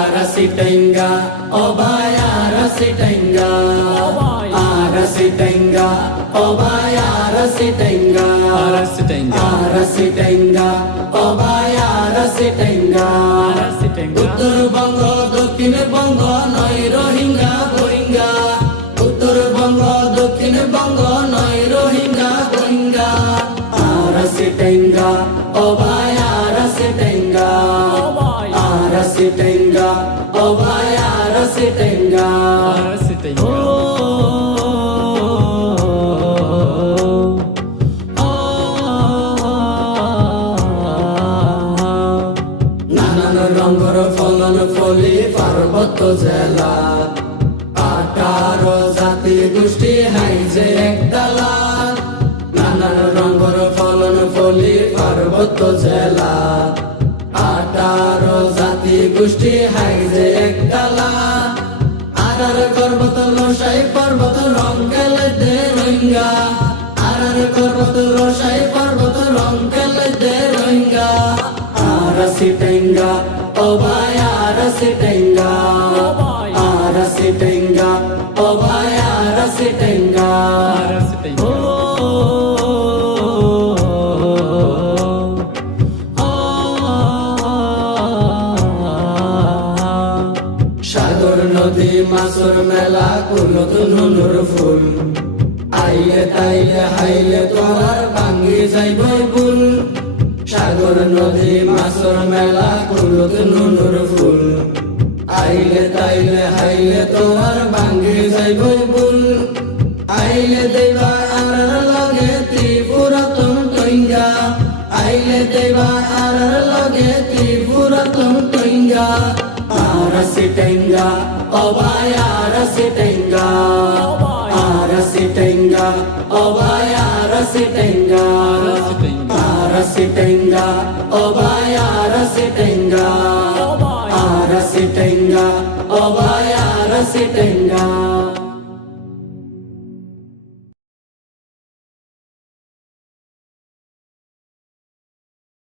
Arasitenga, Obai Arasitenga, Arasitenga, Obai Arasitenga, Arasitenga. Arasitenga, Obai Arasitenga, Uttarbanga Dakshinbanga নয় রোহিঙ্গা রোহিঙ্গা উত্তরবঙ্গ দক্ষিণবঙ্গ নয় Rohingya Rohingya আরসিটেঙ্গা ওবাই আরসিটেঙ্গা আরসিটেঙ্গা ওবাই Arasitenga. নানান রঙর ফলন ফলি পার্বত্য জেলা। জাতি গোষ্ঠী নানান রঙর ফলন ফলি পার্বত্য জেলা। আঠারো জাতি গোষ্ঠী হাইজে একতলা। আরার পর্বত লোসাই পর্বত রং দে রোহিঙ্গা। আরার পর্বত লোসাই পর্বত রং দে রোহিঙ্গা। আরসিটেঙ্গা ওবাই আরসিটেঙ্গা আরসিটেঙ্গা ওবাই আরসিটেঙ্গা Arasitenga. সাগর নদী, মাছর মেলা কুলো নুনুর ফুল। আইলে তাইলে হাইলে তোর ভাঙ্গি যাইব ফুল সাগর নদী, মাছর মেলা কুলো নুনুর ফুল। আইলে তাইলে হাইলে তোর ভাঙ্গি যাইব ফুল আইলে দেবা আর লগে ত্রিপুরাতন টইঙ্গা আইলে দেবা আর লগে ত্রিপুরাতন টইঙ্গা Arasitenga, Obai Arasitenga, Arasitenga, Obai Arasitenga, Arasitenga, Obai Arasitenga, Arasitenga, Obai Arasitenga.